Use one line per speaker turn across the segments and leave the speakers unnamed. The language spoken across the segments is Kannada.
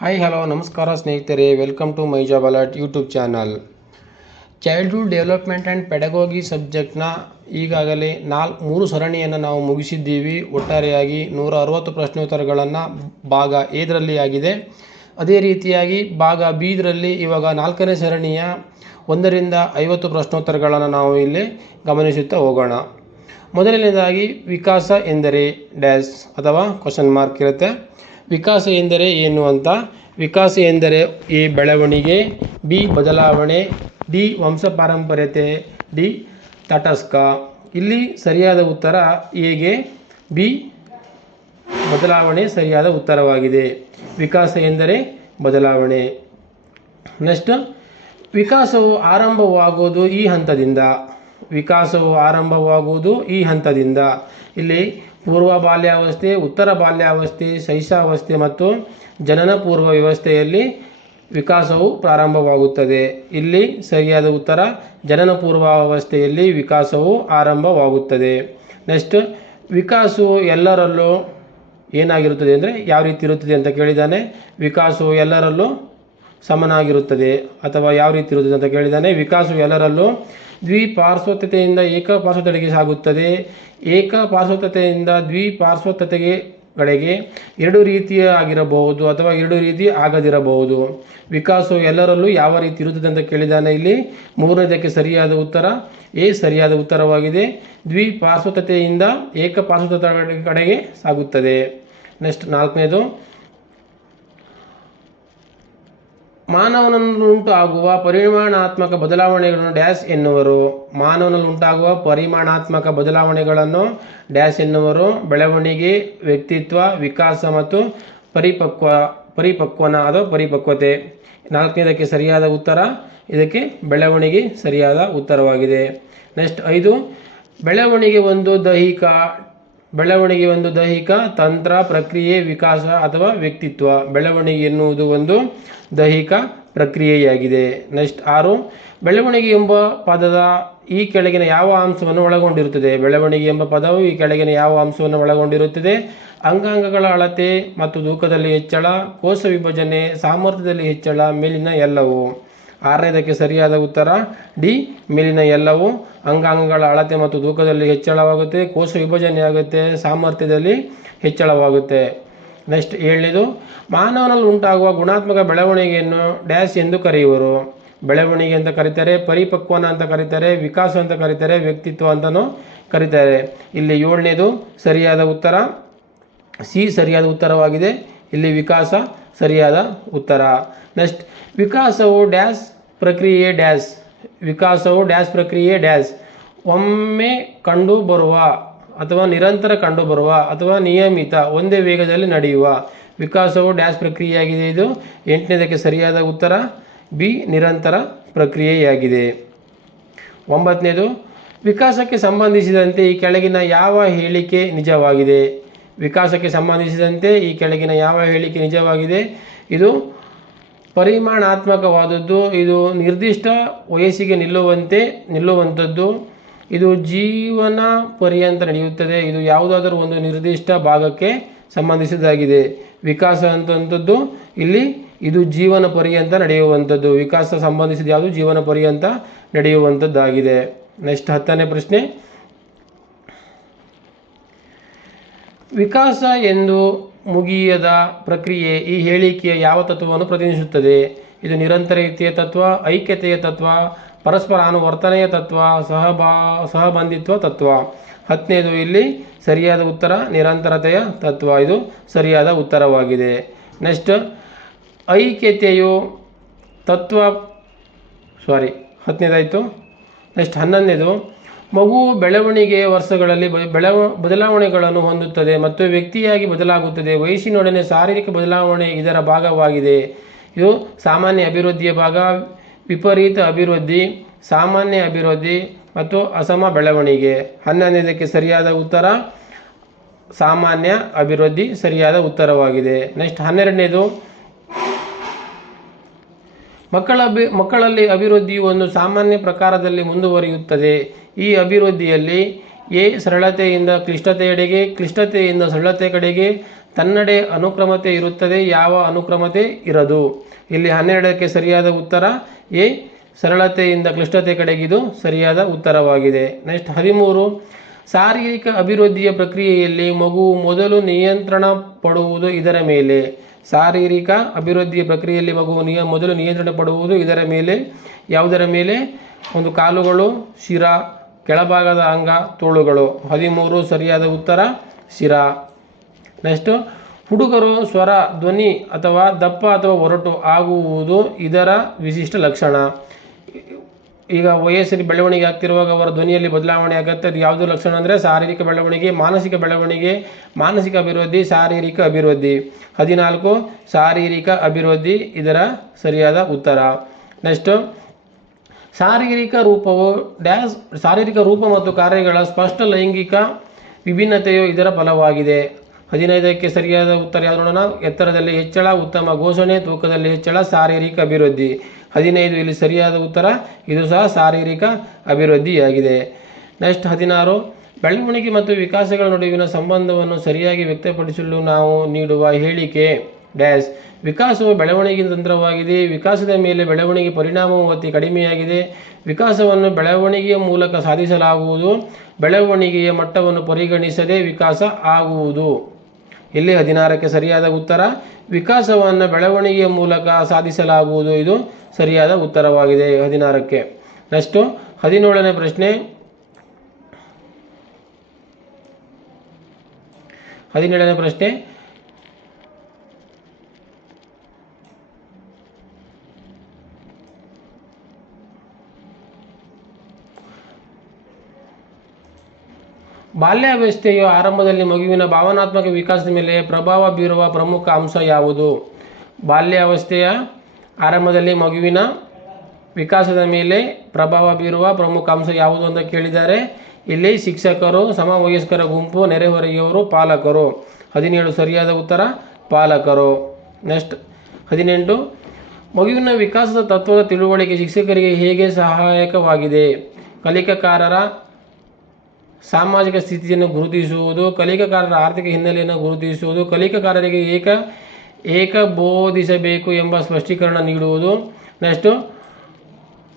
ಹಾಯ್ ಹಲೋ ನಮಸ್ಕಾರ ಸ್ನೇಹಿತರೆ. Welcome to my job alert YouTube channel childhood development and pedagogy ಸಬ್ಜೆಕ್ಟ್ನ ಈಗಾಗಲೇ ನಾಲ್, ಮೂರು ಸರಣಿಯನ್ನು ನಾವು ಮುಗಿಸಿದ್ದೀವಿ. ಒಟ್ಟಾರೆಯಾಗಿ ನೂರ ಅರವತ್ತು ಪ್ರಶ್ನೋತ್ತರಗಳನ್ನು ಭಾಗ ಎದರಲ್ಲಿ ಆಗಿದೆ. ಅದೇ ರೀತಿಯಾಗಿ ಭಾಗ ಬೀದರಲ್ಲಿ ಇವಾಗ ನಾಲ್ಕನೇ ಸರಣಿಯ ಒಂದರಿಂದ ಐವತ್ತು ಪ್ರಶ್ನೋತ್ತರಗಳನ್ನು ನಾವು ಇಲ್ಲಿ ಗಮನಿಸುತ್ತಾ ಹೋಗೋಣ. ಮೊದಲನೇದಾಗಿ ವಿಕಾಸ ಎಂದರೆ ಡ್ಯಾಶ್ ಅಥವಾ ಕ್ವಶನ್ ಮಾರ್ಕ್ ಇರುತ್ತೆ. ವಿಕಾಸ ಎಂದರೆ ಏನು ಅಂತ? ವಿಕಾಸ ಎಂದರೆ ಎ ಬೆಳವಣಿಗೆ, ಬಿ ಬದಲಾವಣೆ, ಡಿ ವಂಶ ಪಾರಂಪರ್ಯತೆ ಡಿ ತಟಸ್ಕ ಇಲ್ಲಿ ಸರಿಯಾದ ಉತ್ತರ ಎಗೆ ಬಿ ಬದಲಾವಣೆ ಸರಿಯಾದ ಉತ್ತರವಾಗಿದೆ. ವಿಕಾಸ ಎಂದರೆ ಬದಲಾವಣೆ. ನೆಕ್ಸ್ಟ್, ವಿಕಾಸವು ಆರಂಭವಾಗುವುದು ಈ ಹಂತದಿಂದ. ವಿಕಾಸವು ಆರಂಭವಾಗುವುದು ಈ ಹಂತದಿಂದ. ಇಲ್ಲಿ ಪೂರ್ವ ಬಾಲ್ಯಾವಸ್ಥೆ, ಉತ್ತರ ಬಾಲ್ಯಾವಸ್ಥೆ, ಶೈಶಾವಸ್ಥೆ ಮತ್ತು ಜನನ ಪೂರ್ವ ವ್ಯವಸ್ಥೆಯಲ್ಲಿ ವಿಕಾಸವು ಪ್ರಾರಂಭವಾಗುತ್ತದೆ. ಇಲ್ಲಿ ಸರಿಯಾದ ಉತ್ತರ, ಜನನ ಪೂರ್ವಾವಸ್ಥೆಯಲ್ಲಿ ವಿಕಾಸವು ಆರಂಭವಾಗುತ್ತದೆ. ನೆಕ್ಸ್ಟ್ ವಿಕಾಸವು ಎಲ್ಲರಲ್ಲೂ ಏನಾಗಿರುತ್ತದೆ ಅಂದರೆ ಯಾವ ರೀತಿ ಇರುತ್ತದೆ ಅಂತ ಕೇಳಿದ್ದಾನೆ. ವಿಕಾಸವು ಎಲ್ಲರಲ್ಲೂ ಸಮನಾಗಿರುತ್ತದೆ ಅಥವಾ ಯಾವ ರೀತಿ ಇರುತ್ತದೆ ಅಂತ ಕೇಳಿದ್ದಾನೆ ವಿಕಾಸವು ಎಲ್ಲರಲ್ಲೂ ದ್ವಿಪಾರ್ಶ್ವತೆಯಿಂದ ಏಕಪಾರ್ಶ್ವತೆಡೆಗೆ ಸಾಗುತ್ತದೆ. ದ್ವಿ ದ್ವಿಪಾರ್ಶ್ವತೆಗೆ ಕಡೆಗೆ ಎರಡು ರೀತಿಯ ಆಗಿರಬಹುದು ಅಥವಾ ಎರಡು ರೀತಿ ಆಗದಿರಬಹುದು. ವಿಕಾಸವು ಎಲ್ಲರಲ್ಲೂ ಯಾವ ರೀತಿ ಇರುತ್ತದೆ ಅಂತ ಕೇಳಿದ್ದಾನೆ ಇಲ್ಲಿ. ಮೂರನೇದಕ್ಕೆ ಸರಿಯಾದ ಉತ್ತರ, ಎ ಸರಿಯಾದ ಉತ್ತರವಾಗಿದೆ. ದ್ವಿಪಾರ್ಶ್ವತೆಯಿಂದ ಏಕಪಾರ್ಶ್ವತೆ ಕಡೆಗೆ ಸಾಗುತ್ತದೆ. ನೆಕ್ಸ್ಟ್ ನಾಲ್ಕನೇದು ಮಾನವನಲ್ಲುಂಟು ಆಗುವ ಪರಿಮಾಣಾತ್ಮಕ ಬದಲಾವಣೆಗಳನ್ನು ಡ್ಯಾಶ್ ಎನ್ನುವರು. ಮಾನವನಲ್ಲಿ ಉಂಟಾಗುವ ಪರಿಮಾಣಾತ್ಮಕ ಬದಲಾವಣೆಗಳನ್ನು ಡ್ಯಾಶ್ ಎನ್ನುವರು. ಬೆಳವಣಿಗೆ, ವ್ಯಕ್ತಿತ್ವ, ವಿಕಾಸ ಮತ್ತು ಪರಿಪಕ್ವ, ಪರಿಪಕ್ವನ ಅಥವಾ ಪರಿಪಕ್ವತೆ. ನಾಲ್ಕನೇದಕ್ಕೆ ಸರಿಯಾದ ಉತ್ತರ? ಇದಕ್ಕೆ ಬೆಳವಣಿಗೆ ಸರಿಯಾದ ಉತ್ತರವಾಗಿದೆ. ನೆಕ್ಸ್ಟ್ ಐದು, ಬೆಳವಣಿಗೆ ಒಂದು ದೈಹಿಕ ಬೆಳವಣಿಗೆ ಒಂದು ದೈಹಿಕ, ತಂತ್ರ, ಪ್ರಕ್ರಿಯೆ, ವಿಕಾಸ ಅಥವಾ ವ್ಯಕ್ತಿತ್ವ. ಬೆಳವಣಿಗೆ ಎನ್ನುವುದು ಒಂದು ದೈಹಿಕ ಪ್ರಕ್ರಿಯೆಯಾಗಿದೆ. ನೆಕ್ಸ್ಟ್ ಆರು, ಬೆಳವಣಿಗೆ ಎಂಬ ಪದದ ಈ ಕೆಳಗಿನ ಯಾವ ಅಂಶವನ್ನು ಒಳಗೊಂಡಿರುತ್ತದೆ? ಬೆಳವಣಿಗೆ ಎಂಬ ಪದವು ಈ ಕೆಳಗಿನ ಯಾವ ಅಂಶವನ್ನು ಒಳಗೊಂಡಿರುತ್ತದೆ? ಅಂಗಾಂಗಗಳ ಅಳತೆ ಮತ್ತು ತೂಕದಲ್ಲಿ ಹೆಚ್ಚಳ, ಕೋಶ ವಿಭಜನೆ, ಸಾಮರ್ಥ್ಯದಲ್ಲಿ ಹೆಚ್ಚಳ, ಮೇಲಿನ ಎಲ್ಲವು. ಆರನೇದಕ್ಕೆ ಸರಿಯಾದ ಉತ್ತರ, ಡಿ, ಮೇಲಿನ ಎಲ್ಲವು. ಅಂಗಾಂಗಗಳ ಅಳತೆ ಮತ್ತು ತೂಕದಲ್ಲಿ ಹೆಚ್ಚಳವಾಗುತ್ತೆ, ಕೋಶ ವಿಭಜನೆ ಆಗುತ್ತೆ, ಸಾಮರ್ಥ್ಯದಲ್ಲಿ ಹೆಚ್ಚಳವಾಗುತ್ತೆ. ನೆಕ್ಸ್ಟ್ ಏಳನೇದು, ಮಾನವನಲ್ಲಿ ಉಂಟಾಗುವ ಗುಣಾತ್ಮಕ ಬೆಳವಣಿಗೆಯನ್ನು ಡ್ಯಾಶ್ ಎಂದು ಕರೆಯುವರು. ಬೆಳವಣಿಗೆ ಅಂತ ಕರೀತಾರೆ, ಪರಿಪಕ್ವನ ಅಂತ ಕರೀತಾರೆ, ವಿಕಾಸ ಅಂತ ಕರೀತಾರೆ, ವ್ಯಕ್ತಿತ್ವ ಅಂತಲೂ ಕರೀತಾರೆ. ಇಲ್ಲಿ ಏಳನೇದು, ಸರಿಯಾದ ಉತ್ತರ. ಸಿ, ಸರಿಯಾದ ಉತ್ತರವಾಗಿದೆ. ಇಲ್ಲಿ ವಿಕಾಸ, ಸರಿಯಾದ ಉತ್ತರ. ನೆಕ್ಸ್ಟ್, ವಿಕಾಸವು ಡ್ಯಾಶ್ ಪ್ರಕ್ರಿಯೆ ಡ್ಯಾಶ್. ವಿಕಾಸವು ಡ್ಯಾಶ್ ಪ್ರಕ್ರಿಯೆ ಡ್ಯಾಶ್. ಒಮ್ಮೆ ಕಂಡುಬರುವ ಅಥವಾ ನಿರಂತರ ಕಂಡುಬರುವ ಅಥವಾ ನಿಯಮಿತ ಒಂದೇ ವೇಗದಲ್ಲಿ ನಡೆಯುವ ವಿಕಾಸವು ಡ್ಯಾಶ್ ಪ್ರಕ್ರಿಯೆಯಾಗಿದೆ. ಇದು ಎಂಟನೇದಕ್ಕೆ ಸರಿಯಾದ ಉತ್ತರ. ಬಿ, ನಿರಂತರ ಪ್ರಕ್ರಿಯೆಯಾಗಿದೆ. ಒಂಬತ್ತನೇದು, ವಿಕಾಸಕ್ಕೆ ಸಂಬಂಧಿಸಿದಂತೆ ಈ ಕೆಳಗಿನ ಯಾವ ಹೇಳಿಕೆ ನಿಜವಾಗಿದೆ? ವಿಕಾಸಕ್ಕೆ ಸಂಬಂಧಿಸಿದಂತೆ ಈ ಕೆಳಗಿನ ಯಾವ ಹೇಳಿಕೆ ನಿಜವಾಗಿದೆ? ಇದು ಪರಿಮಾಣಾತ್ಮಕವಾದದ್ದು ಇದು ನಿರ್ದಿಷ್ಟ ವಯಸ್ಸಿಗೆ ನಿಲ್ಲುವಂತೆ ನಿಲ್ಲುವಂಥದ್ದು. ಇದು ಜೀವನ ಪರ್ಯಂತ ನಡೆಯುತ್ತದೆ. ಇದು ಯಾವುದಾದರೂ ಒಂದು ನಿರ್ದಿಷ್ಟ ಭಾಗಕ್ಕೆ ಸಂಬಂಧಿಸಿದಾಗಿದೆ ವಿಕಾಸ ಅಂತಂಥದ್ದು ಇಲ್ಲಿ ಇದು ಜೀವನ ಪರ್ಯಂತ ನಡೆಯುವಂಥದ್ದು. ವಿಕಾಸ ಸಂಬಂಧಿಸಿದ ಯಾವುದು ಜೀವನ ಪರ್ಯಂತ ನಡೆಯುವಂಥದ್ದಾಗಿದೆ. ನೆಕ್ಸ್ಟ್ ಹತ್ತನೇ ಪ್ರಶ್ನೆ. ವಿಕಾಸ ಎಂದು ಮುಗಿಯದ ಪ್ರಕ್ರಿಯೆ ಈ ಹೇಳಿಕೆಯ ಯಾವ ತತ್ವವನ್ನು ಪ್ರತಿನಿಧಿಸುತ್ತದೆ? ಇದು ನಿರಂತರತೆಯ ತತ್ವ, ಐಕ್ಯತೆಯ ತತ್ವ, ಪರಸ್ಪರ ಅನುವರ್ತನೆಯ ತತ್ವ, ಸಹಬಾ, ಸಹಬಂಧಿತ್ವ ತತ್ವ. ಹತ್ತನೇದು ಇಲ್ಲಿ ಸರಿಯಾದ ಉತ್ತರ, ನಿರಂತರತೆಯ ತತ್ವ. ಇದು ಸರಿಯಾದ ಉತ್ತರವಾಗಿದೆ. ನೆಕ್ಸ್ಟ್ ಐಕ್ಯತೆಯು ತತ್ವ ಸಾರಿ ಹತ್ತನೇದಾಯಿತು. ನೆಕ್ಸ್ಟ್ ಹನ್ನೊಂದನೇದು ಮಗು ಬೆಳವಣಿಗೆಯ ವರ್ಷಗಳಲ್ಲಿ ಬೆಳವ ಬದಲಾವಣೆಗಳನ್ನು ಹೊಂದುತ್ತದೆ ಮತ್ತು ವ್ಯಕ್ತಿಯಾಗಿ ಬದಲಾಗುತ್ತದೆ. ವಯಸ್ಸಿನೊಡನೆ ಶಾರೀರಿಕ ಬದಲಾವಣೆ ಇದರ ಭಾಗವಾಗಿದೆ. ಇದು ಸಾಮಾನ್ಯ ಅಭಿವೃದ್ಧಿಯ ಭಾಗ, ವಿಪರೀತ ಅಭಿವೃದ್ಧಿ, ಸಾಮಾನ್ಯ ಅಭಿವೃದ್ಧಿ ಮತ್ತು ಅಸಮ ಬೆಳವಣಿಗೆ. ಹನ್ನೊಂದನೇದಕ್ಕೆ ಸರಿಯಾದ ಉತ್ತರ, ಸಾಮಾನ್ಯ ಅಭಿವೃದ್ಧಿ ಸರಿಯಾದ ಉತ್ತರವಾಗಿದೆ. ನೆಕ್ಸ್ಟ್ ಹನ್ನೆರಡನೇದು ಮಕ್ಕಳ ಅಭಿ, ಮಕ್ಕಳಲ್ಲಿ ಅಭಿವೃದ್ಧಿಯು ಒಂದು ಸಾಮಾನ್ಯ ಪ್ರಕಾರದಲ್ಲಿ ಮುಂದುವರಿಯುತ್ತದೆ. ಈ ಅಭಿವೃದ್ಧಿಯಲ್ಲಿ ಎ ಸರಳತೆಯಿಂದ ಕ್ಲಿಷ್ಟತೆಯೆಡೆಗೆ, ಕ್ಲಿಷ್ಟತೆಯಿಂದ ಸರಳತೆ ಕಡೆಗೆ ತನ್ನಡೆ ಅನುಕ್ರಮತೆ ಇರುತ್ತದೆ, ಯಾವ ಅನುಕ್ರಮತೆ ಇರದು. ಇಲ್ಲಿ ಹನ್ನೆರಡಕ್ಕೆ ಸರಿಯಾದ ಉತ್ತರ, ಎ ಸರಳತೆಯಿಂದ ಕ್ಲಿಷ್ಟತೆ ಕಡೆಗಿದು ಸರಿಯಾದ ಉತ್ತರವಾಗಿದೆ. ನೆಕ್ಸ್ಟ್ ಹದಿಮೂರು, ಶಾರೀರಿಕ ಅಭಿವೃದ್ಧಿಯ ಪ್ರಕ್ರಿಯೆಯಲ್ಲಿ ಮಗು ಮೊದಲು ನಿಯಂತ್ರಣ ಪಡುವುದು ಇದರ ಮೇಲೆ. ಶಾರೀರಿಕ ಅಭಿವೃದ್ಧಿಯ ಪ್ರಕ್ರಿಯೆಯಲ್ಲಿ ಮಗು ನಿಯ, ಮೊದಲು ನಿಯಂತ್ರಣ ಪಡುವುದು ಇದರ ಮೇಲೆ, ಯಾವುದರ ಮೇಲೆ? ಒಂದು ಕಾಲುಗಳು, ಶಿರ, ಕೆಳಭಾಗದ ಅಂಗ, ತೋಳುಗಳು. ಹದಿಮೂರು ಸರಿಯಾದ ಉತ್ತರ, ಶಿರ. ನೆಕ್ಸ್ಟು, ಹುಡುಗರು ಸ್ವರ, ಧ್ವನಿ ಅಥವಾ ದಪ್ಪ ಅಥವಾ ಒರಟು ಆಗುವುದು ಇದರ ವಿಶಿಷ್ಟ ಲಕ್ಷಣ. ಈಗ ವಯಸ್ಸಿನ ಬೆಳವಣಿಗೆ ಆಗ್ತಿರುವಾಗ ಅವರ ಧ್ವನಿಯಲ್ಲಿ ಬದಲಾವಣೆ ಆಗುತ್ತೆ. ಅದು ಯಾವುದು ಲಕ್ಷಣ ಅಂದರೆ ಶಾರೀರಿಕ ಬೆಳವಣಿಗೆ, ಮಾನಸಿಕ ಬೆಳವಣಿಗೆ, ಮಾನಸಿಕ ಅಭಿವೃದ್ಧಿ, ಶಾರೀರಿಕ ಅಭಿವೃದ್ಧಿ. ಹದಿನಾಲ್ಕು, ಶಾರೀರಿಕ ಅಭಿವೃದ್ಧಿ, ಇದರ ಸರಿಯಾದ ಉತ್ತರ. ನೆಕ್ಸ್ಟು ಶಾರೀರಿಕ ರೂಪವು ಡ್ಯಾಸ್, ಶಾರೀರಿಕ ರೂಪ ಮತ್ತು ಕಾರ್ಯಗಳ ಸ್ಪಷ್ಟ ಲೈಂಗಿಕ ವಿಭಿನ್ನತೆಯು ಇದರ ಫಲವಾಗಿದೆ ಹದಿನೈದಕ್ಕೆ ಸರಿಯಾದ ಉತ್ತರ ಯಾವುದು ನೋಡೋಣ? ಎತ್ತರದಲ್ಲಿ ಹೆಚ್ಚಳ, ಉತ್ತಮ ಘೋಷಣೆ, ತೂಕದಲ್ಲಿ ಹೆಚ್ಚಳ, ಶಾರೀರಿಕ ಅಭಿವೃದ್ಧಿ. ಹದಿನೈದು ಇಲ್ಲಿ ಸರಿಯಾದ ಉತ್ತರ. ಇದು ಸಹ ಶಾರೀರಿಕ ಅಭಿವೃದ್ಧಿಯಾಗಿದೆ. ನೆಕ್ಸ್ಟ್ ಹದಿನಾರು. ಬೆಳವಣಿಗೆ ಮತ್ತು ವಿಕಾಸಗಳ ನಡುವಿನ ಸಂಬಂಧವನ್ನು ಸರಿಯಾಗಿ ವ್ಯಕ್ತಪಡಿಸಲು ನಾವು ನೀಡುವ ಹೇಳಿಕೆ. ಡ್ಯಾಶ್ ವಿಕಾಸವು ಬೆಳವಣಿಗೆ ತಂತ್ರವಾಗಿದೆ. ವಿಕಾಸದ ಮೇಲೆ ಬೆಳವಣಿಗೆ ಪರಿಣಾಮವು ಅತಿ ಕಡಿಮೆಯಾಗಿದೆ. ವಿಕಾಸವನ್ನು ಬೆಳವಣಿಗೆಯ ಮೂಲಕ ಸಾಧಿಸಲಾಗುವುದು. ಬೆಳವಣಿಗೆಯ ಮಟ್ಟವನ್ನು ಪರಿಗಣಿಸದೆ ವಿಕಾಸ ಆಗುವುದು. ಇಲ್ಲಿ ಹದಿನಾರಕ್ಕೆ ಸರಿಯಾದ ಉತ್ತರ. ವಿಕಾಸವನ್ನು ಬೆಳವಣಿಗೆಯ ಮೂಲಕ ಸಾಧಿಸಲಾಗುವುದು. ಇದು ಸರಿಯಾದ ಉತ್ತರವಾಗಿದೆ ಹದಿನಾರಕ್ಕೆ. ನೆಕ್ಸ್ಟು ಹದಿನೇಳನೇ ಪ್ರಶ್ನೆ. ಹದಿನೇಳನೇ ಪ್ರಶ್ನೆ. ಬಾಲ್ಯಾವಸ್ಥೆಯ ಆರಂಭದಲ್ಲಿ ಮಗುವಿನ ಭಾವನಾತ್ಮಕ ವಿಕಾಸದ ಮೇಲೆ ಪ್ರಭಾವ ಬೀರುವ ಪ್ರಮುಖ ಅಂಶ ಯಾವುದು? ಬಾಲ್ಯಾವಸ್ಥೆಯ ಆರಂಭದಲ್ಲಿ ಮಗುವಿನ ವಿಕಾಸದ ಮೇಲೆ ಪ್ರಭಾವ ಬೀರುವ ಪ್ರಮುಖ ಅಂಶ ಯಾವುದು ಅಂತ ಕೇಳಿದ್ದಾರೆ. ಇಲ್ಲಿ ಶಿಕ್ಷಕರು, ಸಮವಯಸ್ಕರ ಗುಂಪು, ನೆರೆಹೊರೆಯವರು, ಪಾಲಕರು. ಹದಿನೇಳು ಸರಿಯಾದ ಉತ್ತರ, ಪಾಲಕರು. ನೆಕ್ಸ್ಟ್, ಹದಿನೆಂಟು, ಮಗುವಿನ ವಿಕಾಸದ ತತ್ವದ ತಿಳುವಳಿಕೆ ಶಿಕ್ಷಕರಿಗೆ ಹೇಗೆ ಸಹಾಯಕವಾಗಿದೆ? ಕಲಿಕಾಕಾರರ ಸಾಮಾಜಿಕ ಸ್ಥಿತಿಯನ್ನು ಗುರುತಿಸುವುದು, ಕಲಿಕಾಕಾರರ ಆರ್ಥಿಕ ಹಿನ್ನೆಲೆಯನ್ನು ಗುರುತಿಸುವುದು, ಕಲಿಕಾಕಾರರಿಗೆ ಏಕ ಏಕ ಬೋಧಿಸಬೇಕು ಎಂಬ ಸ್ಪಷ್ಟೀಕರಣ ನೀಡುವುದು. ನೆಕ್ಸ್ಟು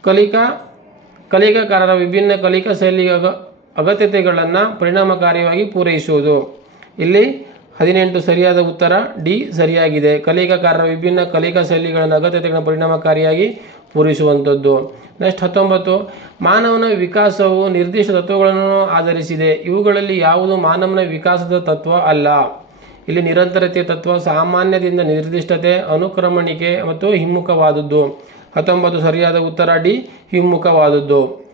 ಕಲಿಕಾ, ಕಲಿಕಾಕಾರರ ವಿಭಿನ್ನ ಕಲಿಕಾ ಶೈಲಿ ಅಗ, ಅಗತ್ಯತೆಗಳನ್ನು ಪರಿಣಾಮಕಾರಿಯಾಗಿ ಪೂರೈಸುವುದು. ಇಲ್ಲಿ ಹದಿನೆಂಟು ಸರಿಯಾದ ಉತ್ತರ ಡಿ ಸರಿಯಾಗಿದೆ. ಕಲಿಕಾಕಾರರ ವಿಭಿನ್ನ ಕಲಿಕಾ ಶೈಲಿಗಳನ್ನು ಅಗತ್ಯತೆಗಳನ್ನು ಪರಿಣಾಮಕಾರಿಯಾಗಿ ಪೂರೈಸುವಂಥದ್ದು. ನೆಕ್ಸ್ಟ್ ಹತ್ತೊಂಬತ್ತು, ಮಾನವನ ವಿಕಾಸವು ನಿರ್ದಿಷ್ಟ ತತ್ವಗಳನ್ನು ಆಧರಿಸಿದೆ. ಇವುಗಳಲ್ಲಿ ಯಾವುದು ಮಾನವನ ವಿಕಾಸದ ತತ್ವ ಅಲ್ಲ. ಇಲ್ಲಿ ನಿರಂತರತೆಯ ತತ್ವ, ಸಾಮಾನ್ಯದಿಂದ ನಿರ್ದಿಷ್ಟತೆ, ಅನುಕ್ರಮಣಿಕೆ ಮತ್ತು ಹಿಮ್ಮುಖವಾದದ್ದು. ಹತ್ತೊಂಬತ್ತು, ಸರಿಯಾದ ಉತ್ತರ ಡಿ, ಹಿಮ್ಮುಖವಾದದ್ದು.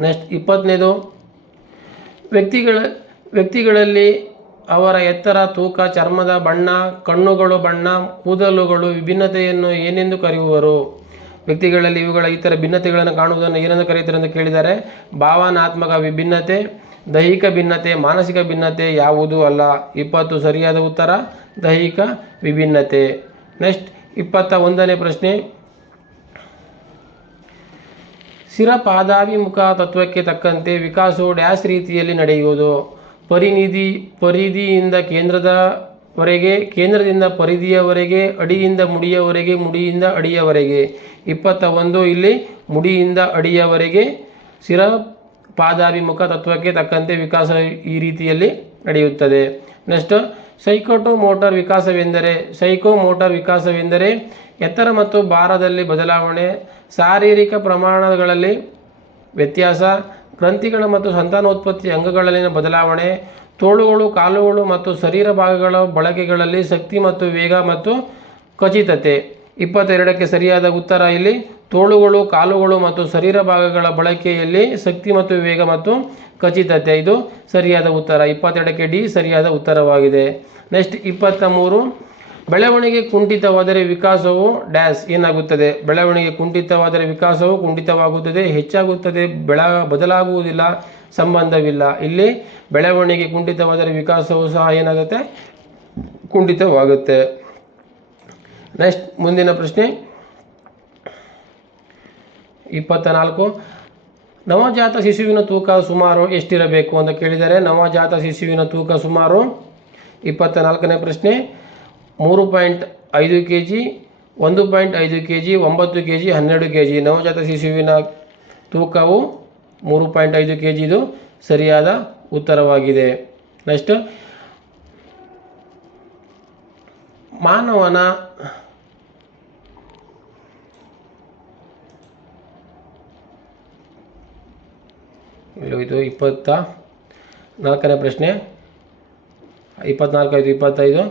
ನೆಕ್ಸ್ಟ್ ಇಪ್ಪತ್ತನೇದು ವ್ಯಕ್ತಿಗಳ, ವ್ಯಕ್ತಿಗಳಲ್ಲಿ ಅವರ ಎತ್ತರ, ತೂಕ, ಚರ್ಮದ ಬಣ್ಣ, ಕಣ್ಣುಗಳು ಬಣ್ಣ, ಕೂದಲುಗಳು ವಿಭಿನ್ನತೆಯನ್ನು ಏನೆಂದು ಕರೆಯುವರು? ವ್ಯಕ್ತಿಗಳಲ್ಲಿ ಇವುಗಳ ಇತರ ಭಿನ್ನತೆಗಳನ್ನು ಕಾಣುವುದನ್ನು ಏನೆಂದು ಕರೆಯುತ್ತಾರೆ ಅಂತ ಕೇಳಿದ್ದಾರೆ ಭಾವನಾತ್ಮಕ ವಿಭಿನ್ನತೆ, ದೈಹಿಕ ಭಿನ್ನತೆ, ಮಾನಸಿಕ ಭಿನ್ನತೆ ಯಾವುದೂ ಅಲ್ಲ. ಇಪ್ಪತ್ತು ಸರಿಯಾದ ಉತ್ತರ, ದೈಹಿಕ ವಿಭಿನ್ನತೆ. ನೆಕ್ಸ್ಟ್, ಇಪ್ಪತ್ತ ಒಂದನೇ ಪ್ರಶ್ನೆ. ಶಿರಪಾದಾಭಿಮುಖ ತತ್ವಕ್ಕೆ ತಕ್ಕಂತೆ ವಿಕಾಸವು ಡ್ಯಾಸ್ ರೀತಿಯಲ್ಲಿ ನಡೆಯುವುದು. ಪರಿನಿಧಿ, ಪರಿಧಿಯಿಂದ ಕೇಂದ್ರದವರೆಗೆ ಕೇಂದ್ರದಿಂದ ಪರಿಧಿಯವರೆಗೆ, ಅಡಿಯಿಂದ ಮುಡಿಯವರೆಗೆ, ಮುಡಿಯಿಂದ ಅಡಿಯವರೆಗೆ. ಇಪ್ಪತ್ತ ಒಂದು ಇಲ್ಲಿ ಮುಡಿಯಿಂದ ಅಡಿಯವರೆಗೆ ಶಿರ ಪಾದಾಭಿಮುಖ ತತ್ವಕ್ಕೆ ತಕ್ಕಂತೆ ವಿಕಾಸ ಈ ರೀತಿಯಲ್ಲಿ ನಡೆಯುತ್ತದೆ. ನೆಕ್ಸ್ಟ್, ಸೈಕೋಟೋ ಮೋಟಾರ್ ವಿಕಾಸವೆಂದರೆ, ಸೈಕೋ ಮೋಟಾರ್ ವಿಕಾಸವೆಂದರೆ ಎತ್ತರ ಮತ್ತು ಭಾರದಲ್ಲಿ ಬದಲಾವಣೆ, ಶಾರೀರಿಕ ಪ್ರಮಾಣಗಳಲ್ಲಿ ವ್ಯತ್ಯಾಸ, ಗ್ರಂಥಿಗಳ ಮತ್ತು ಸಂತಾನೋತ್ಪತ್ತಿ ಅಂಗಗಳಲ್ಲಿನ ಬದಲಾವಣೆ ತೋಳುಗಳು, ಕಾಲುಗಳು ಮತ್ತು ಶರೀರ ಭಾಗಗಳ ಬಳಕೆಗಳಲ್ಲಿ ಶಕ್ತಿ ಮತ್ತು ವೇಗ ಮತ್ತು ಖಚಿತತೆ. ಇಪ್ಪತ್ತೆರಡಕ್ಕೆ ಸರಿಯಾದ ಉತ್ತರ ಇಲ್ಲಿ, ತೋಳುಗಳು, ಕಾಲುಗಳು ಮತ್ತು ಶರೀರ ಭಾಗಗಳ ಬಳಕೆಯಲ್ಲಿ ಶಕ್ತಿ ಮತ್ತು ವೇಗ ಮತ್ತು ಖಚಿತತೆ. ಇದು ಸರಿಯಾದ ಉತ್ತರ. ಇಪ್ಪತ್ತೆರಡಕ್ಕೆ ಡಿ ಸರಿಯಾದ ಉತ್ತರವಾಗಿದೆ. ನೆಕ್ಸ್ಟ್, ಇಪ್ಪತ್ತ ಮೂರು. ಬೆಳವಣಿಗೆ ಕುಂಠಿತವಾದರೆ ವಿಕಾಸವು ಡ್ಯಾಶ್ ಏನಾಗುತ್ತದೆ? ಬೆಳವಣಿಗೆ ಕುಂಠಿತವಾದರೆ ವಿಕಾಸವು ಕುಂಠಿತವಾಗುತ್ತದೆ, ಹೆಚ್ಚಾಗುತ್ತದೆ, ಬೆಳ, ಬದಲಾಗುವುದಿಲ್ಲ. ಸಂಬಂಧವಿಲ್ಲ. ಇಲ್ಲಿ ಬೆಳವಣಿಗೆ ಕುಂಠಿತವಾದರೆ ವಿಕಾಸವು ಸಹ ಏನಾಗುತ್ತೆ? ಕುಂಠಿತವಾಗುತ್ತೆ. ನೆಕ್ಸ್ಟ್ ಮುಂದಿನ ಪ್ರಶ್ನೆ. ಇಪ್ಪತ್ತ ನಾಲ್ಕು ನವಜಾತ ಶಿಶುವಿನ ತೂಕ ಸುಮಾರು ಎಷ್ಟಿರಬೇಕು ಅಂತ ಕೇಳಿದರೆ ನವಜಾತ ಶಿಶುವಿನ ತೂಕ ಸುಮಾರು ಇಪ್ಪತ್ತ ನಾಲ್ಕನೇ ಪ್ರಶ್ನೆ. ಮೂರು ಪಾಯಿಂಟ್ ಐದು ಕೆ ಜಿ ಒಂದು ಪಾಯಿಂಟ್ ಐದು ಕೆ ಜಿ ಒಂಬತ್ತು ಕೆ ಜಿ ಹನ್ನೆರಡು ಕೆ ಜಿ ನವಜಾತ ಶಿಶುವಿನ ತೂಕವು ಮೂರು ಪಾಯಿಂಟ್ ಐದು ಕೆ ಜಿದು ಸರಿಯಾದ ಉತ್ತರವಾಗಿದೆ. ನೆಕ್ಸ್ಟ್ ಮಾನವನ ಇದು ಇಪ್ಪತ್ತ ನಾಲ್ಕನೇ ಪ್ರಶ್ನೆ. ಇಪ್ಪತ್ನಾಲ್ಕು ಐದು, ಇಪ್ಪತ್ತೈದು.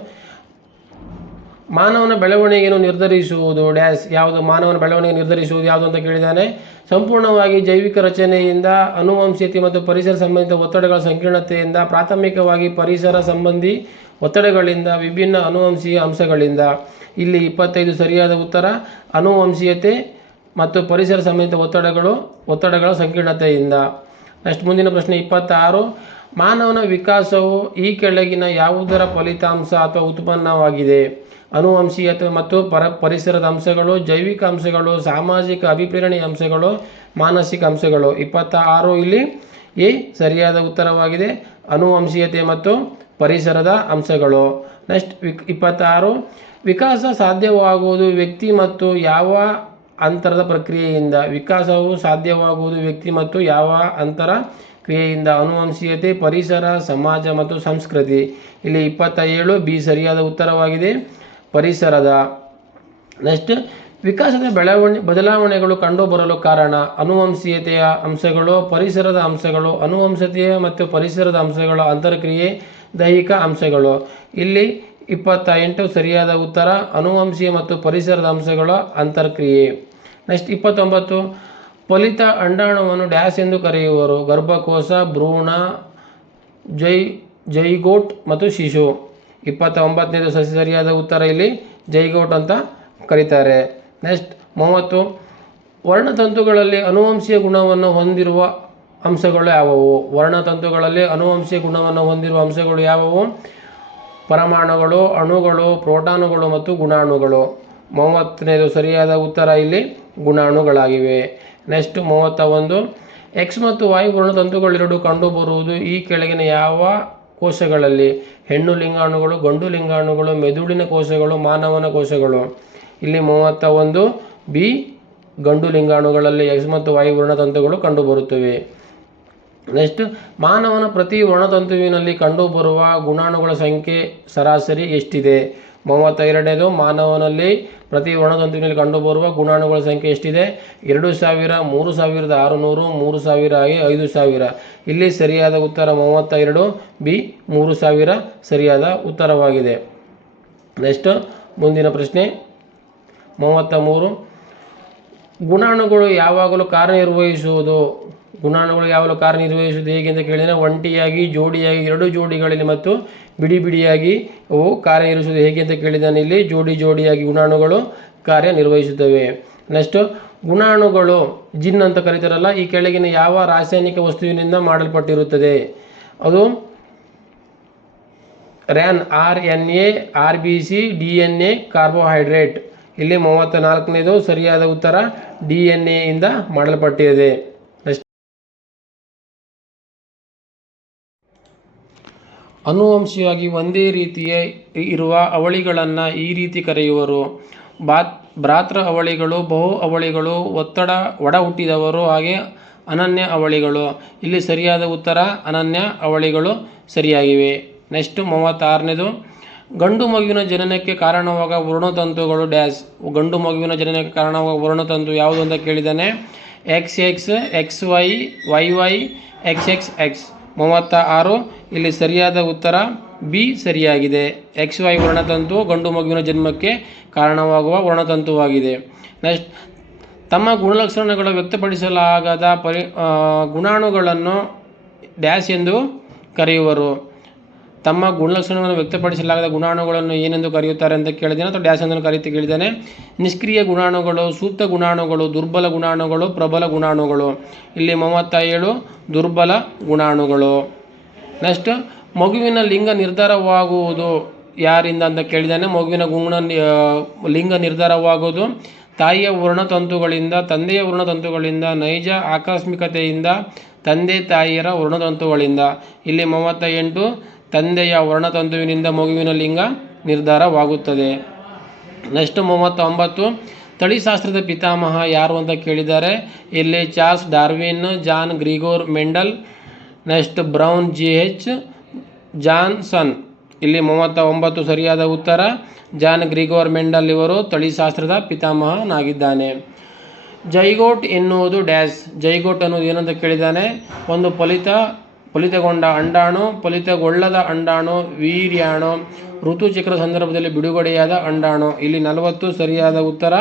ಮಾನವನ ಬೆಳವಣಿಗೆಯನ್ನು ನಿರ್ಧರಿಸುವುದು ಡ್ಯಾಸ್ ಯಾವುದು? ಮಾನವನ ಬೆಳವಣಿಗೆ ನಿರ್ಧರಿಸುವುದು ಯಾವುದು ಅಂತ ಕೇಳಿದ್ದಾನೆ. ಸಂಪೂರ್ಣವಾಗಿ ಜೈವಿಕ ರಚನೆಯಿಂದ ಅನುವಂಶೀಯತೆ ಮತ್ತು ಪರಿಸರ ಸಂಬಂಧಿತ ಒತ್ತಡಗಳ ಸಂಕೀರ್ಣತೆಯಿಂದ ಪ್ರಾಥಮಿಕವಾಗಿ ಪರಿಸರ ಸಂಬಂಧಿ ಒತ್ತಡಗಳಿಂದ ವಿಭಿನ್ನ ಅನುವಂಶೀಯ ಅಂಶಗಳಿಂದ. ಇಲ್ಲಿ ಇಪ್ಪತ್ತೈದು ಸರಿಯಾದ ಉತ್ತರ. ಅನುವಂಶೀಯತೆ ಮತ್ತು ಪರಿಸರ ಸಂಬಂಧಿತ ಒತ್ತಡಗಳು, ಒತ್ತಡಗಳ ಸಂಕೀರ್ಣತೆಯಿಂದ. ನೆಕ್ಸ್ಟ್ ಮುಂದಿನ ಪ್ರಶ್ನೆ ಇಪ್ಪತ್ತಾರು. ಮಾನವನ ವಿಕಾಸವು ಈ ಕೆಳಗಿನ ಯಾವುದರ ಫಲಿತಾಂಶ ಅಥವಾ ಉತ್ಪನ್ನವಾಗಿದೆ? ಅನುವಂಶೀಯತೆ ಮತ್ತು ಪರ, ಪರಿಸರದ ಅಂಶಗಳು, ಜೈವಿಕ ಅಂಶಗಳು, ಸಾಮಾಜಿಕ ಅಭಿಪ್ರೇರಣೆಯ ಅಂಶಗಳು, ಮಾನಸಿಕ ಅಂಶಗಳು. ಇಪ್ಪತ್ತ ಆರು ಇಲ್ಲಿ ಎ ಸರಿಯಾದ ಉತ್ತರವಾಗಿದೆ. ಅನುವಂಶೀಯತೆ ಮತ್ತು ಪರಿಸರದ ಅಂಶಗಳು. ನೆಕ್ಸ್ಟ್ ವಿಕ್, ಇಪ್ಪತ್ತಾರು. ವಿಕಾಸ ಸಾಧ್ಯವಾಗುವುದು ವ್ಯಕ್ತಿ ಮತ್ತು ಯಾವ ಅಂತರದ ಪ್ರಕ್ರಿಯೆಯಿಂದ? ವಿಕಾಸವು ಸಾಧ್ಯವಾಗುವುದು ವ್ಯಕ್ತಿ ಮತ್ತು ಯಾವ ಅಂತರ ಕ್ರಿಯೆಯಿಂದ? ಅನುವಂಶೀಯತೆ, ಪರಿಸರ, ಸಮಾಜ ಮತ್ತು ಸಂಸ್ಕೃತಿ. ಇಲ್ಲಿ ಇಪ್ಪತ್ತ ಏಳು ಬಿ ಸರಿಯಾದ ಉತ್ತರವಾಗಿದೆ. ಪರಿಸರದ ನೆಕ್ಸ್ಟ್ ವಿಕಾಸದ ಬೆಳವಣಿ ಬದಲಾವಣೆಗಳು ಕಂಡುಬರಲು ಕಾರಣ ಅನುವಂಶೀಯತೆಯ ಅಂಶಗಳು, ಪರಿಸರದ ಅಂಶಗಳು ಅನುವಂಶತೆಯ ಮತ್ತು ಪರಿಸರದ ಅಂಶಗಳ ಅಂತರ್ಕ್ರಿಯೆ ದೈಹಿಕ ಅಂಶಗಳು. ಇಲ್ಲಿ ಇಪ್ಪತ್ತ ಎಂಟು ಸರಿಯಾದ ಉತ್ತರ, ಅನುವಂಶೀಯ ಮತ್ತು ಪರಿಸರದ ಅಂಶಗಳ ಅಂತರ್ಕ್ರಿಯೆ. ನೆಕ್ಸ್ಟ್ ಇಪ್ಪತ್ತೊಂಬತ್ತು, ಫಲಿತ ಅಂಡಾಣವನ್ನು ಡ್ಯಾಶ್ ಎಂದು ಕರೆಯುವರು. ಗರ್ಭಕೋಶ, ಭ್ರೂಣ, ಜೈ ಜೈಗೋಟ್ ಮತ್ತು ಶಿಶು. ಇಪ್ಪತ್ತ ಒಂಬತ್ತನೇದು ಸಸಿ ಸರಿಯಾದ ಉತ್ತರ ಇಲ್ಲಿ ಜೈಗೋಟ್ ಅಂತ ಕರೀತಾರೆ. ನೆಕ್ಸ್ಟ್ ಮೂವತ್ತು, ವರ್ಣತಂತುಗಳಲ್ಲಿ ಅನುವಂಶೀಯ ಗುಣವನ್ನು ಹೊಂದಿರುವ ಅಂಶಗಳು ಯಾವುವು? ವರ್ಣತಂತುಗಳಲ್ಲಿ ಅನುವಂಶೀಯ ಗುಣವನ್ನು ಹೊಂದಿರುವ ಅಂಶಗಳು ಯಾವುವು? ಪರಮಾಣುಗಳು, ಅಣುಗಳು, ಪ್ರೋಟಾನುಗಳು ಮತ್ತು ಗುಣಾಣುಗಳು. ಮೂವತ್ತನೇದು ಸರಿಯಾದ ಉತ್ತರ ಇಲ್ಲಿ ಗುಣಾಣುಗಳಾಗಿವೆ. ನೆಕ್ಸ್ಟ್ ಮೂವತ್ತ ಒಂದು ಎಕ್ಸ್ ಮತ್ತು ವಾಯು ವರ್ಣತಂತುಗಳೆರಡು ಕಂಡುಬರುವುದು ಈ ಕೆಳಗಿನ ಯಾವ ಕೋಶಗಳಲ್ಲಿ ಹೆಣ್ಣು ಲಿಂಗಾಣುಗಳು, ಗಂಡು ಲಿಂಗಾಣುಗಳು, ಮೆದುಳಿನ ಕೋಶಗಳು, ಮಾನವನ ಕೋಶಗಳು. ಇಲ್ಲಿ ಮೂವತ್ತ ಒಂದು ಬಿ ಗಂಡು ಲಿಂಗಾಣುಗಳಲ್ಲಿ ಎಕ್ಸ್ ಮತ್ತು ವೈ ವರ್ಣತಂತುಗಳು ಕಂಡುಬರುತ್ತವೆ. ನೆಕ್ಸ್ಟ್, ಮಾನವನ ಪ್ರತಿ ವರ್ಣತಂತುವಿನಲ್ಲಿ ಕಂಡುಬರುವ ಗುಣಾಣುಗಳ ಸಂಖ್ಯೆ ಸರಾಸರಿ ಎಷ್ಟಿದೆ? ಮೂವತ್ತೆರಡನೇದು ಮಾನವನಲ್ಲಿ ಪ್ರತಿ ವರ್ಣತಂತುವಿನಲ್ಲಿ ಕಂಡುಬರುವ ಗುಣಾಣುಗಳ ಸಂಖ್ಯೆ ಎಷ್ಟಿದೆ? ಎರಡು ಸಾವಿರ, ಮೂರು ಸಾವಿರದ ಆರುನೂರು, ಮೂರು ಸಾವಿರ ಹಾಗೆ ಐದು ಸಾವಿರ. ಇಲ್ಲಿ ಸರಿಯಾದ ಉತ್ತರ ಮೂವತ್ತ ಎರಡು ಬಿ, ಮೂರು ಸಾವಿರ ಸರಿಯಾದ ಉತ್ತರವಾಗಿದೆ. ನೆಕ್ಸ್ಟ್ ಮುಂದಿನ ಪ್ರಶ್ನೆ. ಮೂವತ್ತ ಮೂರು ಗುಣಾಣುಗಳು ಯಾವಾಗಲೂ ಕಾರ್ಯನಿರ್ವಹಿಸುವುದು ಗುಣಾಣುಗಳು ಯಾವಾಗಲೂ ಕಾರ್ಯನಿರ್ವಹಿಸುವುದು ಹೇಗೆ ಅಂತ ಕೇಳಿದರೆ, ಒಂಟಿಯಾಗಿ, ಜೋಡಿಯಾಗಿ, ಎರಡು ಜೋಡಿಗಳಲ್ಲಿ ಮತ್ತು ಬಿಡಿ ಬಿಡಿಯಾಗಿ ಅವು ಕಾರ್ಯನಿರ್ವಹಿಸುವುದು ಹೇಗೆ ಅಂತ ಕೇಳಿದ್ದಾನೆ. ಇಲ್ಲಿ ಜೋಡಿ ಜೋಡಿಯಾಗಿ ಗುಣಾಣುಗಳು ಕಾರ್ಯನಿರ್ವಹಿಸುತ್ತವೆ ನೆಕ್ಸ್ಟ್, ಗುಣಾಣುಗಳು ಜಿನ್ ಅಂತ ಕರೀತಾರಲ್ಲ, ಈ ಕೆಳಗಿನ ಯಾವ ರಾಸಾಯನಿಕ ವಸ್ತುವಿನಿಂದ ಮಾಡಲ್ಪಟ್ಟಿರುತ್ತದೆ? ಅದು ran R N A R B C D N A carbohydrate. ಇಲ್ಲಿ ಮೂವತ್ತ ನಾಲ್ಕನೇದು ಸರಿಯಾದ ಉತ್ತರ ಡಿ ಎನ್ ಎಯಿಂದ ಮಾಡಲ್ಪಟ್ಟಿದೆ. ಅನುವಂಶೀಯವಾಗಿ ಒಂದೇ ರೀತಿಯ ಇರುವ ಅವಳಿಗಳನ್ನು ಈ ರೀತಿ ಕರೆಯುವರು. ಬಾತ್, ಭ್ರಾತೃ ಅವಳಿಗಳು, ಬಹು ಅವಳಿಗಳು, ಒತ್ತಡ ಒಡ ಹುಟ್ಟಿದವರು, ಹಾಗೆ ಅನನ್ಯ ಅವಳಿಗಳು. ಇಲ್ಲಿ ಸರಿಯಾದ ಉತ್ತರ, ಅನನ್ಯ ಅವಳಿಗಳು ಸರಿಯಾಗಿವೆ. ನೆಕ್ಸ್ಟ್ ಮೂವತ್ತಾರನೇದು, ಗಂಡು ಮಗುವಿನ ಜನನಕ್ಕೆ ಕಾರಣವಾಗ ವರ್ಣತಂತುಗಳು ಡ್ಯಾಶ್. ಗಂಡು ಮಗುವಿನ ಜನನಕ್ಕೆ ಕಾರಣವಾಗ ವರ್ಣತಂತು ಯಾವುದು ಅಂತ ಕೇಳಿದ್ದಾನೆ? X X X Y Y Y X X X ಮೂವತ್ತ ಆರು ಇಲ್ಲಿ ಸರಿಯಾದ ಉತ್ತರ ಬಿ ಸರಿಯಾಗಿದೆ. ಎಕ್ಸ್ ವೈ ವರ್ಣತಂತು ಗಂಡು ಮಗುವಿನ ಜನ್ಮಕ್ಕೆ ಕಾರಣವಾಗುವ ವರ್ಣತಂತುವಾಗಿದೆ. ನೆಕ್ಸ್ಟ್ ತಮ್ಮ ಗುಣಲಕ್ಷಣಗಳು ವ್ಯಕ್ತಪಡಿಸಲಾಗದ ಪರಿ ಗುಣಾಣುಗಳನ್ನು ಡ್ಯಾಶ್ ಎಂದು ಕರೆಯುವರು. ತಮ್ಮ ಗುಣಲಕ್ಷಣಗಳನ್ನು ವ್ಯಕ್ತಪಡಿಸಲಾಗದ ಗುಣಾಣುಗಳನ್ನು ಏನೆಂದು ಕರೆಯುತ್ತಾರೆ ಅಂತ ಕೇಳಿದ್ದೇನೆ ಅಥವಾ ಡ್ಯಾಶ್ ಎಂದು ಕರೀತಿ ಕೇಳಿದ್ದೇನೆ. ನಿಷ್ಕ್ರಿಯ ಗುಣಾಣುಗಳು, ಸೂಕ್ತ ಗುಣಾಣುಗಳು, ದುರ್ಬಲ ಗುಣಾಣುಗಳು, ಪ್ರಬಲ ಗುಣಾಣುಗಳು. ಇಲ್ಲಿ ಮೂವತ್ತ ಏಳು ದುರ್ಬಲ ಗುಣಾಣುಗಳು. ನೆಕ್ಸ್ಟ್ ಮಗುವಿನ ಲಿಂಗ ನಿರ್ಧಾರವಾಗುವುದು ಯಾರಿಂದ ಅಂತ ಕೇಳಿದ್ದಾನೆ. ಮಗುವಿನ ಗುಣ ಲಿಂಗ ನಿರ್ಧಾರವಾಗುವುದು ತಾಯಿಯ ವರ್ಣತಂತುಗಳಿಂದ ತಂದೆಯ ವರ್ಣತಂತುಗಳಿಂದ ನೈಜ ಆಕಸ್ಮಿಕತೆಯಿಂದ, ತಂದೆ ತಾಯಿಯರ ವರ್ಣತಂತುಗಳಿಂದ ಇಲ್ಲಿ ಮೂವತ್ತ ಎಂಟು ತಂದೆಯ ವರ್ಣತಂತುವಿನಿಂದ ಮಗುವಿನ ಲಿಂಗ ನಿರ್ಧಾರವಾಗುತ್ತದೆ. ನೆಕ್ಸ್ಟ್ ಮೂವತ್ತೊಂಬತ್ತು, ತಳಿಶಾಸ್ತ್ರದ ಪಿತಾಮಹ ಯಾರು ಅಂತ ಕೇಳಿದ್ದಾರೆ ಇಲ್ಲಿ Charles Darwin, John Gregor Mendel, next Brown G H Johnson. ಇಲ್ಲಿ ಮೂವತ್ತ ಒಂಬತ್ತು ಸರಿಯಾದ ಉತ್ತರ, ಜಾನ್ ಗ್ರಿಗೋರ್ ಮೆಂಡಲ್ ಇವರು ತಳಿಶಾಸ್ತ್ರದ ಪಿತಾಮಹನಾಗಿದ್ದಾನೆ. ಜೈಗೋಟ್ ಎನ್ನುವುದು ಡ್ಯಾಶ್, ಜೈಗೋಟ್ ಅನ್ನೋದು ಏನಂತ ಕೇಳಿದ್ದಾನೆ? ಒಂದು ಫಲಿತ ಫಲಿತಗೊಂಡ ಅಂಡಾಣು ಫಲಿತಗೊಳ್ಳದ ಅಂಡಾಣು, ವೀರ್ಯಾಣು, ಋತುಚಕ್ರ ಸಂದರ್ಭದಲ್ಲಿ ಬಿಡುಗಡೆಯಾದ ಅಂಡಾಣು. ಇಲ್ಲಿ ನಲವತ್ತು ಸರಿಯಾದ ಉತ್ತರ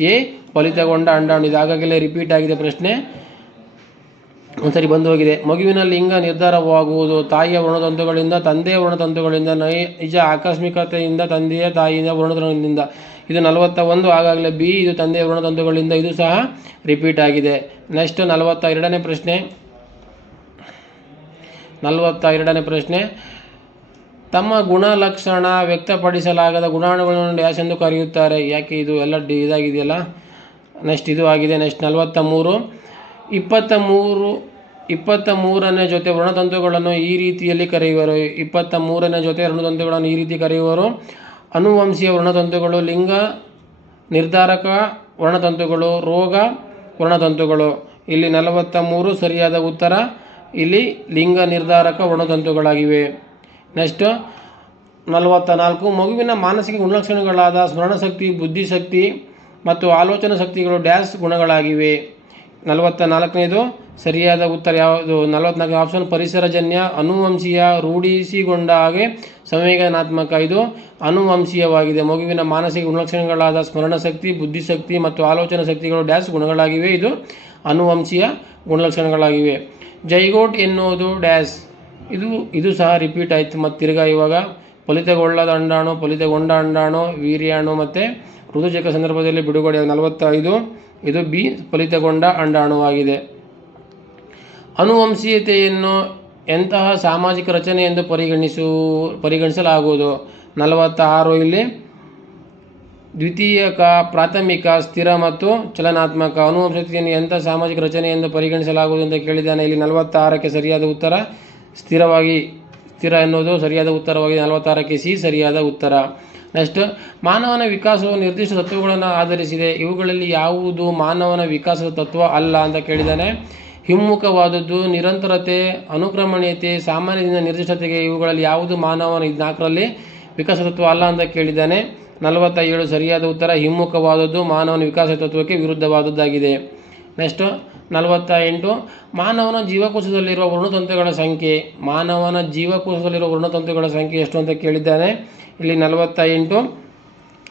ಎ ಫಲಿತಗೊಂಡ ಅಂಡಾಣು. ಇದು ಆಗಾಗಲೇ ರಿಪೀಟ್ ಆಗಿದೆ ಪ್ರಶ್ನೆ. ಸರಿ ಬಂದು ಹೋಗಿದೆ. ಮಗುವಿನ ಲಿಂಗ ನಿರ್ಧಾರವಾಗುವುದು. ತಾಯಿಯ ವರ್ಣತಂತುಗಳಿಂದ, ತಂದೆಯ ವರ್ಣತಂತುಗಳಿಂದ ನೈಜ ಆಕಸ್ಮಿಕತೆಯಿಂದ, ತಂದೆಯ ತಾಯಿಯ ವರ್ಣತಂತುಗಳಿಂದ. ಇದು ನಲವತ್ತ ಒಂದು ಆಗಾಗಲೇ ಬಿ, ಇದು ತಂದೆಯ ವರ್ಣತಂತುಗಳಿಂದ. ಇದು ಸಹ ರಿಪೀಟ್ ಆಗಿದೆ. ನೆಕ್ಸ್ಟ್ ನಲವತ್ತ ಎರಡನೇ ಪ್ರಶ್ನೆ. ನಲವತ್ತ ಎರಡನೇ ಪ್ರಶ್ನೆ. ತಮ್ಮ ಗುಣಲಕ್ಷಣ ವ್ಯಕ್ತಪಡಿಸಲಾಗದ ಗುಣಾಣುಗಳನ್ನು ಡ್ಯಾಶ್ ಎಂದು ಕರೆಯುತ್ತಾರೆ? ಯಾಕೆ ಇದು ಎಲ್ಲ ಡಿ ಇದಾಗಿದೆಯಲ್ಲ? ನೆಕ್ಸ್ಟ್ ಇದು ಆಗಿದೆ, ನೆಕ್ಸ್ಟ್ ನಲವತ್ತ ಮೂರು ಇಪ್ಪತ್ತ ಮೂರು ಇಪ್ಪತ್ತ ಮೂರನೇ ಜೊತೆ ವರ್ಣತಂತುಗಳನ್ನು ಈ ರೀತಿಯಲ್ಲಿ ಕರೆಯುವರು. ಇಪ್ಪತ್ತ ಮೂರನೇ ಜೊತೆ ವರ್ಣತಂತುಗಳನ್ನು ಈ ರೀತಿ ಕರೆಯುವರು. ಅನುವಂಶೀಯ ವರ್ಣತಂತುಗಳು, ಲಿಂಗ ನಿರ್ಧಾರಕ ವರ್ಣತಂತುಗಳು, ರೋಗ ವರ್ಣತಂತುಗಳು. ಇಲ್ಲಿ ನಲವತ್ತ ಮೂರು ಸರಿಯಾದ ಉತ್ತರ. ಇಲ್ಲಿ ಲಿಂಗ ನಿರ್ಧಾರಕ ವರ್ಣತಂತುಗಳಾಗಿವೆ. ನೆಕ್ಸ್ಟ್ ನಲವತ್ತ ನಾಲ್ಕು ಮಗುವಿನ ಮಾನಸಿಕ ಗುಣಲಕ್ಷಣಗಳಾದ ಸ್ಮರಣಶಕ್ತಿ, ಬುದ್ಧಿಶಕ್ತಿ ಮತ್ತು ಆಲೋಚನಾ ಶಕ್ತಿಗಳು ಡ್ಯಾಶ್ ಗುಣಗಳಾಗಿವೆ. ನಲವತ್ತ ನಾಲ್ಕನೇದು ಸರಿಯಾದ ಉತ್ತರ ಯಾವುದು? ನಲವತ್ನಾಲ್ಕು ಆಪ್ಷನ್, ಪರಿಸರಜನ್ಯ, ಅನುವಂಶೀಯ ರೂಢಿಸಿಗೊಂಡ ಹಾಗೆ ಸಂವೇದನಾತ್ಮಕ. ಇದು ಅನುವಂಶೀಯವಾಗಿದೆ. ಮಗುವಿನ ಮಾನಸಿಕ ಗುಣಲಕ್ಷಣಗಳಾದ ಸ್ಮರಣಶಕ್ತಿ, ಬುದ್ಧಿಶಕ್ತಿ ಮತ್ತು ಆಲೋಚನಾ ಶಕ್ತಿಗಳು ಡ್ಯಾಶ್ ಗುಣಗಳಾಗಿವೆ. ಇದು ಅನುವಂಶೀಯ ಗುಣಲಕ್ಷಣಗಳಾಗಿವೆ. ಜೈಗೋಟ್ ಎನ್ನುವುದು ಡ್ಯಾಸ್. ಇದು ಇದು ಸಹ ರಿಪೀಟ್ ಆಯಿತು. ಮತ್ತು ತಿರ್ಗಾ ಇವಾಗ ಫಲಿತಗೊಳ್ಳದ ಅಂಡಾಣು, ಫಲಿತಗೊಂಡ ಅಂಡಾಣು, ವೀರ್ಯಾಣು ಮತ್ತು ಋತುಜಕ ಸಂದರ್ಭದಲ್ಲಿ ಬಿಡುಗಡೆ ನಲವತ್ತೈದು. ಇದು ಬಿ ಫಲಿತಗೊಂಡ ಅಂಡಾಣುವಾಗಿದೆ ಅನುವಂಶೀಯತೆಯನ್ನು ಎಂತಹ ಸಾಮಾಜಿಕ ರಚನೆ ಎಂದು ಪರಿಗಣಿಸು, ಪರಿಗಣಿಸಲಾಗುವುದು? ನಲವತ್ತಾರು ಇಲ್ಲಿ. ದ್ವಿತೀಯಕ ಪ್ರಾಥಮಿಕ ಸ್ಥಿರ ಮತ್ತು ಚಲನಾತ್ಮಕ ಅನುವಂಶತೆಯನ್ನು ಎಂಥ ಸಾಮಾಜಿಕ ರಚನೆ ಎಂದು ಪರಿಗಣಿಸಲಾಗುವುದು ಅಂತ ಕೇಳಿದ್ದಾನೆ. ಇಲ್ಲಿ ನಲವತ್ತಾರಕ್ಕೆ ಸರಿಯಾದ ಉತ್ತರ ಸ್ಥಿರವಾಗಿ, ಸ್ಥಿರ ಎನ್ನುವುದು ಸರಿಯಾದ ಉತ್ತರವಾಗಿದೆ ನಲವತ್ತಾರಕ್ಕೆ ಸಿ ಸರಿಯಾದ ಉತ್ತರ. ನೆಕ್ಸ್ಟ್, ಮಾನವನ ವಿಕಾಸವು ನಿರ್ದಿಷ್ಟ ತತ್ವಗಳನ್ನು ಆಧರಿಸಿದೆ. ಇವುಗಳಲ್ಲಿ ಯಾವುದು ಮಾನವನ ವಿಕಾಸದ ತತ್ವ ಅಲ್ಲ ಅಂತ ಕೇಳಿದ್ದಾನೆ. ಹಿಮ್ಮುಖವಾದದ್ದು, ನಿರಂತರತೆ, ಅನುಕ್ರಮಣೀಯತೆ, ಸಾಮಾನ್ಯದಿಂದ ನಿರ್ದಿಷ್ಟತೆಗೆ ಇವುಗಳಲ್ಲಿ ಯಾವುದು ಮಾನವನ ನಾಲ್ಕರಲ್ಲಿ ವಿಕಾಸ ತತ್ವ ಅಲ್ಲ ಅಂತ ಕೇಳಿದ್ದಾನೆ. ನಲವತ್ತ ಏಳು ಸರಿಯಾದ ಉತ್ತರ ಹಿಮ್ಮುಖವಾದದ್ದು ಮಾನವನ ವಿಕಾಸ ತತ್ವಕ್ಕೆ ವಿರುದ್ಧವಾದದ್ದಾಗಿದೆ. ನೆಕ್ಸ್ಟ್ ನಲವತ್ತ ಎಂಟು ಮಾನವನ ಜೀವಕೋಶದಲ್ಲಿರುವ ವರ್ಣತಂತುಗಳ ಸಂಖ್ಯೆ. ಮಾನವನ ಜೀವಕೋಶದಲ್ಲಿರುವ ವರ್ಣತಂತುಗಳ ಸಂಖ್ಯೆ ಎಷ್ಟು ಅಂತ ಕೇಳಿದ್ದಾನೆ. ಇಲ್ಲಿ ನಲವತ್ತ ಎಂಟು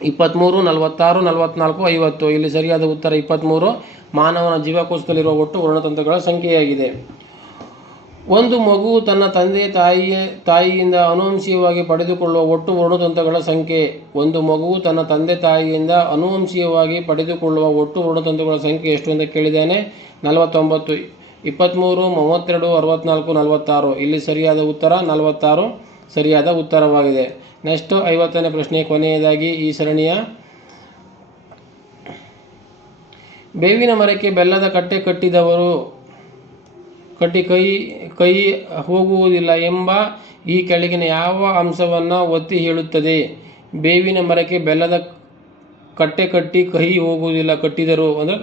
ಇಪ್ಪತ್ತ್ಮೂರು, ನಲವತ್ತಾರು ನಲವತ್ತ್ನಾಲ್ಕು ಐವತ್ತು. ಇಲ್ಲಿ ಸರಿಯಾದ ಉತ್ತರ ಇಪ್ಪತ್ತ್ಮೂರು, ಮಾನವನ ಜೀವಕೋಶದಲ್ಲಿರುವ ಒಟ್ಟು ವರ್ಣತಂತುಗಳ ಸಂಖ್ಯೆಯಾಗಿದೆ. ಒಂದು ಮಗು ತನ್ನ ತಂದೆ ತಾಯಿಯ, ತಾಯಿಯಿಂದ ಅನುವಂಶೀಯವಾಗಿ ಪಡೆದುಕೊಳ್ಳುವ ಒಟ್ಟು ವರ್ಣತಂತುಗಳ ಸಂಖ್ಯೆ. ಒಂದು ಮಗುವು ತನ್ನ ತಂದೆ ತಾಯಿಯಿಂದ ಅನುವಂಶೀಯವಾಗಿ ಪಡೆದುಕೊಳ್ಳುವ ಒಟ್ಟು ವರ್ಣತಂತುಗಳ ಸಂಖ್ಯೆ ಎಷ್ಟು ಅಂತ ಕೇಳಿದ್ದಾನೆ. ನಲವತ್ತೊಂಬತ್ತು ಇಪ್ಪತ್ತ್ಮೂರು ಮೂವತ್ತೆರಡು, ಅರವತ್ನಾಲ್ಕು, ನಲವತ್ತಾರು. ಇಲ್ಲಿ ಸರಿಯಾದ ಉತ್ತರ? ನಲವತ್ತಾರು. ಸರಿಯಾದ ಉತ್ತರವಾಗಿದೆ. ನೆಕ್ಸ್ಟ್ ಐವತ್ತನೇ ಪ್ರಶ್ನೆ, ಕೊನೆಯದಾಗಿ ಈ ಸರಣಿಯ. ಬೇವಿನ ಮರಕ್ಕೆ ಬೆಲ್ಲದ ಕಟ್ಟೆ ಕಟ್ಟಿದವರು ಕಟ್ಟಿ ಕೈ ಕೈ ಹೋಗುವುದಿಲ್ಲ ಎಂಬ ಈ ಕೆಳಗಿನ ಯಾವ ಅಂಶವನ್ನು ಒತ್ತಿ ಹೇಳುತ್ತದೆ? ಬೇವಿನ ಮರಕ್ಕೆ ಬೆಲ್ಲದ ಕಟ್ಟೆ ಕಟ್ಟಿ ಕೈ ಹೋಗುವುದಿಲ್ಲ ಕಟ್ಟಿದರು, ಅಂದರೆ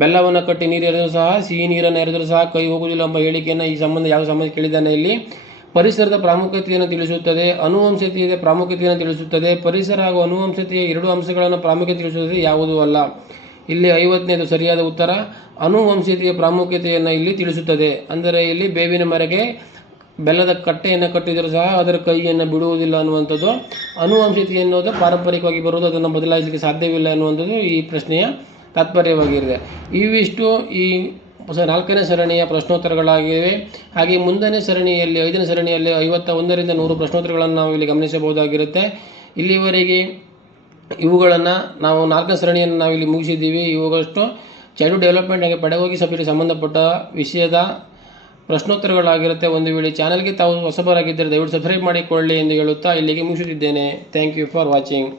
ಬೆಲ್ಲವನ್ನು ಕಟ್ಟಿ ನೀರು ಎರೆದರೂ ಸಹ, ಸಿಹಿ ನೀರನ್ನು ಎರೆದರೂ ಸಹ ಕೈ ಹೋಗುವುದಿಲ್ಲ ಎಂಬ ಹೇಳಿಕೆಯನ್ನು ಈ ಸಂಬಂಧ, ಯಾವ ಸಂಬಂಧ ಕೇಳಿದ್ದಾನೆ ಇಲ್ಲಿ? ಪರಿಸರದ ಪ್ರಾಮುಖ್ಯತೆಯನ್ನು ತಿಳಿಸುತ್ತದೆ, ಅನುವಂಶತೆಯ ಪ್ರಾಮುಖ್ಯತೆಯನ್ನು ತಿಳಿಸುತ್ತದೆ, ಪರಿಸರ ಹಾಗೂ ಅನುವಂಶತೆಯ ಎರಡು ಅಂಶಗಳನ್ನು ಪ್ರಾಮುಖ್ಯತೆ ತಿಳಿಸುತ್ತದೆ, ಯಾವುದೂ ಅಲ್ಲ. ಇಲ್ಲಿ ಐವತ್ತನೇದು ಸರಿಯಾದ ಉತ್ತರ ಅನುವಂಶೀಯತೆಯ ಪ್ರಾಮುಖ್ಯತೆಯನ್ನು ಇಲ್ಲಿ ತಿಳಿಸುತ್ತದೆ. ಅಂದರೆ ಇಲ್ಲಿ ಬೇವಿನ ಮರಕ್ಕೆ ಬೆಲ್ಲದ ಕಟ್ಟೆಯನ್ನು ಕಟ್ಟಿದರೂ ಸಹ ಅದರ ಕೈಯನ್ನು ಬಿಡುವುದಿಲ್ಲ ಅನ್ನುವಂಥದ್ದು. ಅನುವಂಶೀಯತೆ ಎನ್ನುವುದು ಪಾರಂಪರಿಕವಾಗಿ ಬರುವುದು, ಅದನ್ನು ಬದಲಾಯಿಸಲಿಕ್ಕೆ ಸಾಧ್ಯವಿಲ್ಲ ಅನ್ನುವಂಥದ್ದು ಈ ಪ್ರಶ್ನೆಯ ತಾತ್ಪರ್ಯವಾಗಿರಿದೆ ಇವಿಷ್ಟು ಈ ನಾಲ್ಕನೇ ಸರಣಿಯ ಪ್ರಶ್ನೋತ್ತರಗಳಾಗಿವೆ. ಹಾಗೆ ಮುಂದನೇ ಸರಣಿಯಲ್ಲಿ, ಐದನೇ ಸರಣಿಯಲ್ಲಿ ಐವತ್ತ ಒಂದರಿಂದ ನೂರು ಪ್ರಶ್ನೋತ್ತರಗಳನ್ನು ನಾವು ಇಲ್ಲಿ ಗಮನಿಸಬಹುದಾಗಿರುತ್ತೆ. ಇಲ್ಲಿವರೆಗೆ ಇವುಗಳನ್ನು ನಾವು ನಾಲ್ಕನೇ ಸರಣಿಯನ್ನು ನಾವಿಲ್ಲಿ ಮುಗಿಸಿದ್ದೀವಿ. ಇವುಗಳಷ್ಟು ಚೈಲ್ಡ್ ಡೆವಲಪ್ಮೆಂಟ್ ಹಾಗೆ ಪಡಗೋಗಿ ಸಬ್ಜೆಕ್ಟ್ಗೆ ಸಂಬಂಧಪಟ್ಟ ವಿಷಯದ ಪ್ರಶ್ನೋತ್ತರಗಳಾಗಿರುತ್ತೆ. ಒಂದು ವೇಳೆ ಚಾನಲ್ಗೆ ತಾವು ಹೊಸಬರಾಗಿದ್ದರೆ ದಯವಿಟ್ಟು ಸಬ್ಸ್ಕ್ರೈಬ್ ಮಾಡಿಕೊಳ್ಳಿ ಎಂದು ಹೇಳುತ್ತಾ ಇಲ್ಲಿಗೆ ಮುಗಿಸುತ್ತಿದ್ದೇನೆ. Thank you for watching.